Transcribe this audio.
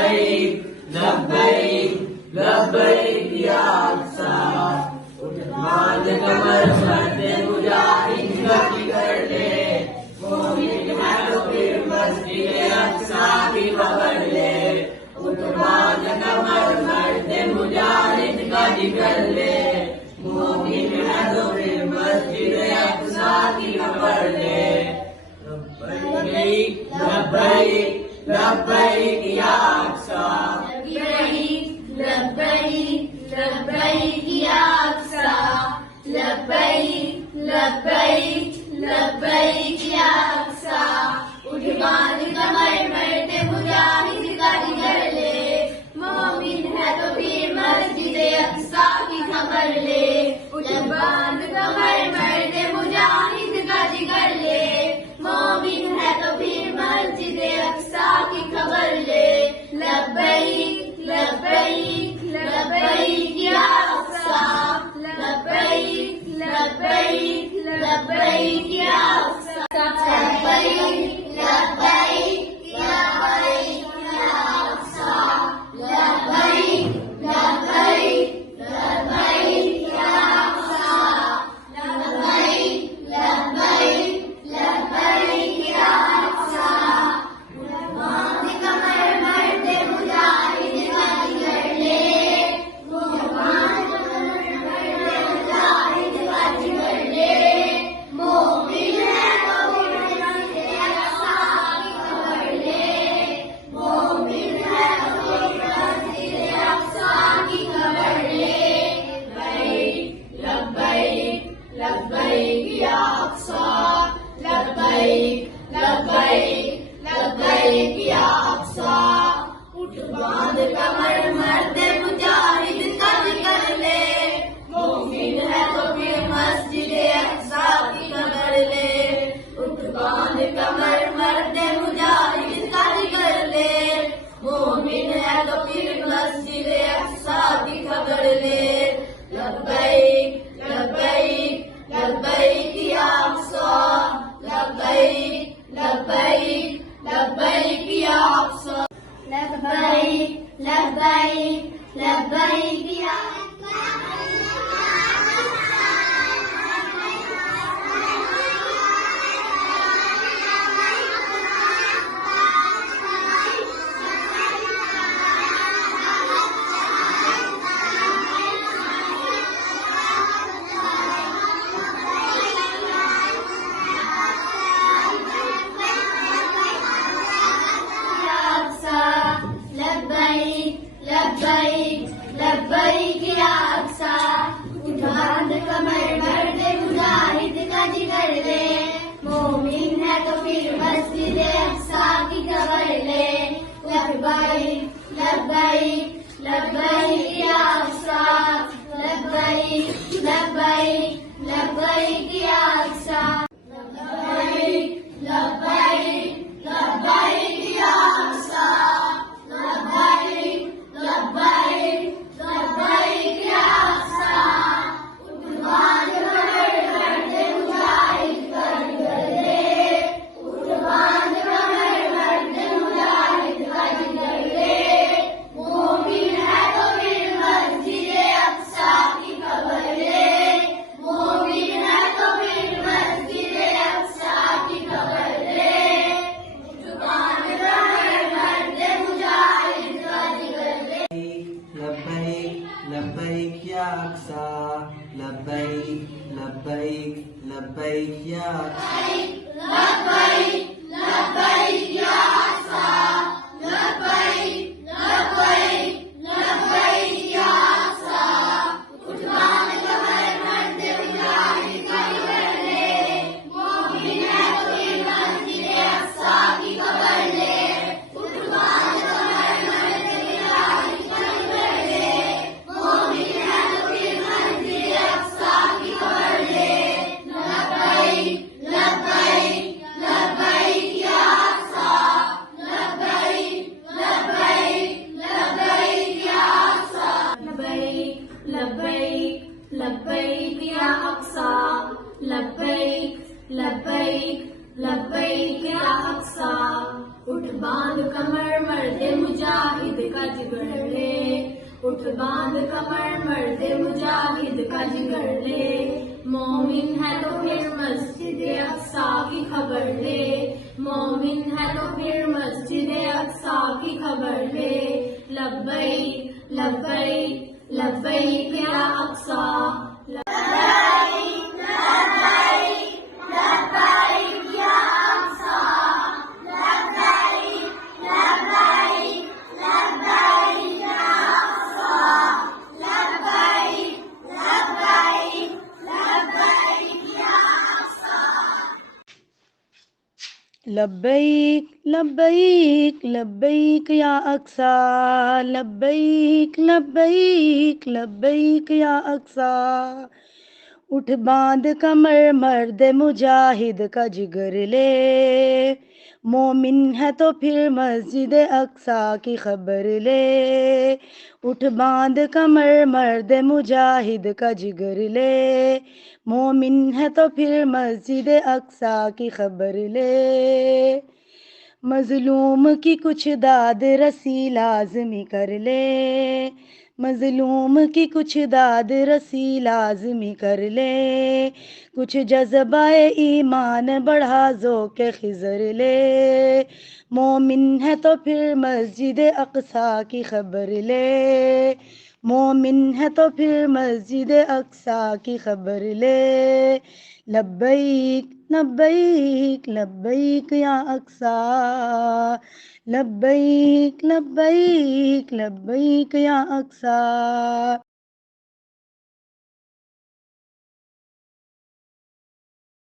लब्बैक लब्बैक लब्बैक या अक्सा। बांध कमर मर्दे मुजाहिद गति कर ले, मोमिन है तो फिर मस्जिद अक्सा की खबर ले। बांध कमर मर्दे मुजाहिद गति कर ले, मोमिन है तो फिर मस्जिद अक्सा की खबर ले। लब्बैक लब्बैक लब्बैक या अक्सा। लब्बैक लब्बैक लब्बैक या अक्सा। लब्बैक लब्बैक लब्बैक या अक्सा। उठ बांध कमर मर्दे मुजाहिद गति कर ले, मोमिन है तो फिर मस्जिद अक्सा की खबर ले। उठ बांध कमर मर्दे मुजाहिद गति कर ले, मोमिन है तो फिर मस्जिद अक्सा की खबर ले। लब्बैक लब्बैक लब्बैक या अक्सा। लब्बैक लब्बैक लब्बैक या अक्सा। लब्बैक लब्बैक लब्बैक या अक्सा। लब्बैक लब्बैक लब्बैक या अक्सा। लब्बैक लब्बैक लब्बैक या अक्सा। बांध कमर मर्दे मुजाहिद गति कर ले, बांध कमर मर्दे मुजाहिद गति कर ले, मोमिन है तो फिर मस्जिद अक्सा की खबर ले। मोमिन है तो फिर मस्जिद अक्सा की खबर ले। लब्बैक लब्बैक या अक्सा। लब्बैक लब्बैक लब्बैक या अक्सा। उठ बांध कमर मर्दे मुजाहिद गति कर ले, मोमिन है तो फिर मस्जिद अक्सा की खबर ले। उठ बांध कमर मर्दे मुजाहिद गति कर ले, मोमिन है तो फिर मस्जिद अक्सा की खबर ले। लब्बैक लब्बैक लब्बैक या अक्सा। लब्बैक लब्बैक लब्बैक या अक्सा। लब्बैक लब्बैक लब्बैक या लब्बैक लब्बैक या अक्सा। उठ बांध कमर मर्दे मुजाहिद गति कर ले, मोमिन है तो फिर मस्जिद अक्सा की खबर ले। लब्बैक लब्बैक लब्बैक या अक्सा। लब्बैक लब्बैक लब्बैक या अक्सा। लब्बैक लब्बैक लब्बैक या अक्सा। लब्बैक लब्बैक लब्बैक या अक्सा। उठ बांध कमर मर्दे मुजाहिद गति कर ले, उठ बांध कमर मर्दे मुजाहिद गति कर ले, मोमिन है तो फिर मस्जिद अक्सा की खबर ले। मोमिन है तो फिर मस्जिद अक्सा की खबर ले। उठ बांध कमर मर्दे मुजाहिद गति कर ले। लब्बैक लब्बैक या अक्सा। लब्बैक लब्बैक लब्बैक या अक्सा। लब्बैक लब्बैक या अक्सा। लब्बैक लब्बैक लब्बैक या अक्सा। उठ बांध कमर मर्दे मुजाहिद गति कर ले, मोमिन है तो फिर मस्जिद अक्सा की खबर ले। उठ बांध कमर मर्दे मुजाहिद गति कर ले, मोमिन है तो फिर मस्जिद अक्सा की खबर ले। लब्बैक लब्बैक लब्बैक या बांध कमर मर्द मुजाहिद का जिगर ले, मोमिन है तो फिर मस्जिद अक्सा की खबर ले, मोमिन है तो फिर मस्जिद अक्सा की खबर ले। लब्बैक लब्बैक लब्बैक या अक्सा, लब्बैक लब्बैक लब्बैक या अक्सा, लब्बैक लब्बैक लब्बैक या अक्सा, लब्बैक लब्बैक लब्बैक या अक्सा। लब्बैक लब्बैक लब्बैक या अक्सा, लब्बैक लब्बैक लब्बैक या अक्सा। उठ बांध कमर मर्द मुजाहिद का जिगर ले, मोमिन है तो फिर मस्जिद अक्सा की खबर ले। उठ बांध कमर मर्द मुजाहिद का जिगर ले, मोमिन है तो फिर मस्जिद अक्सा की खबर ले। मजलूम की कुछ दाद रसी लाज़मी कर ले, मजलूम की कुछ दाद रसी लाज़मी कर ले। कुछ जज्बाए ईमान बढ़ा ज़ोक़े खिज़र ले, मोमिन है तो फिर मस्जिद अक्सा की खबर ले। मोमिन है तो फिर मस्जिद अक्सा की खबर ले। लब्बैक लब्बैक लब्बैक या अक्सा, लब्बैक लब्बैक लब्बैक या अक्सा।